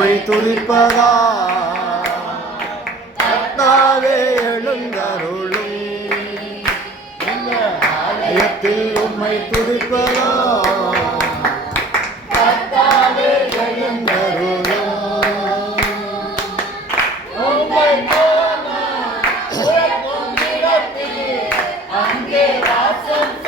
உம்மை துதிப்பதா கர்த்தாவே எழுந்தருளும் இந்த ஆலயத்தில் உம்மை துதிப்பதா கர்த்தாவே எழுந்தருளும் உம்மை அங்கே வாசம்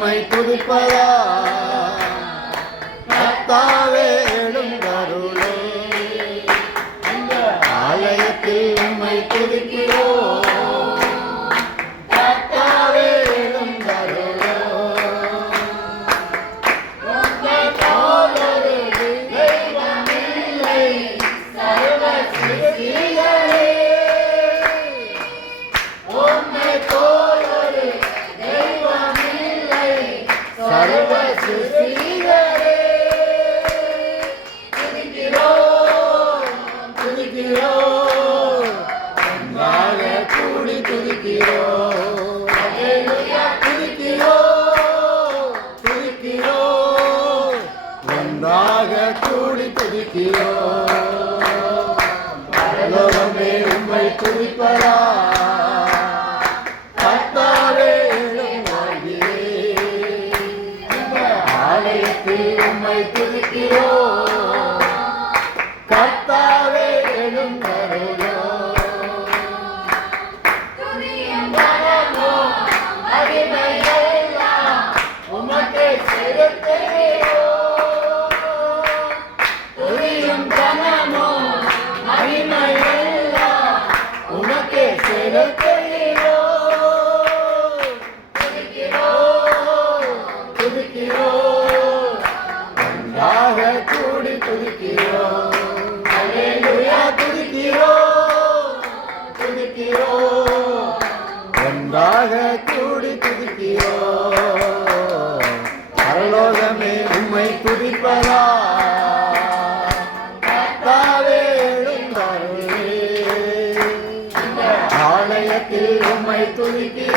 உம்மை துதிப்பதா கர்த்தாவே எழுந்தருளும் இந்த ஆலயத்தில் உம்மை துதிக்கிறோம் கர்த்தாவே எழுந்தருளும் உம்மை போலொரு தெய்வமில்லை சர்வ சிருஷ்டிகளே உம்மை போலொரு சர்வ சிருஷ்டிகளே துதிக்கிறோம் துதிக்கிறோம் ஒன்றாக கூடி துதிக்கிறோம் அல்லேலூயா துதிக்கிறோம் துதிக்கிறோம் ஒன்றாக கூடி துதிக்கிறோம் பரலோகமே உம்மை துதிப்பதா உம்மை துதிக்கிறோம் கர்த்தாவே எழுந்தருளும் துதியும் கனமும் மகிமையெல்லாம் உமக்கே செலுத்துகிறோம் துதியும் கனமும் மகிமையெல்லாம் உமக்கே செலுத்துகிறோம் துதிக்கிறோம் துதிக்கிறோம் கூடி துதிக்கிறோம் அல்லேலூயா துதிக்கிறோம் துதிக்கிறோம் ஒன்றாக கூடி துதிக்கிறோம் பரலோகமே உம்மை துதிப்பதா கர்த்தாவே எழுந்தருளே இந்த ஆலயத்தில் உம்மை துதிக்கிறோம்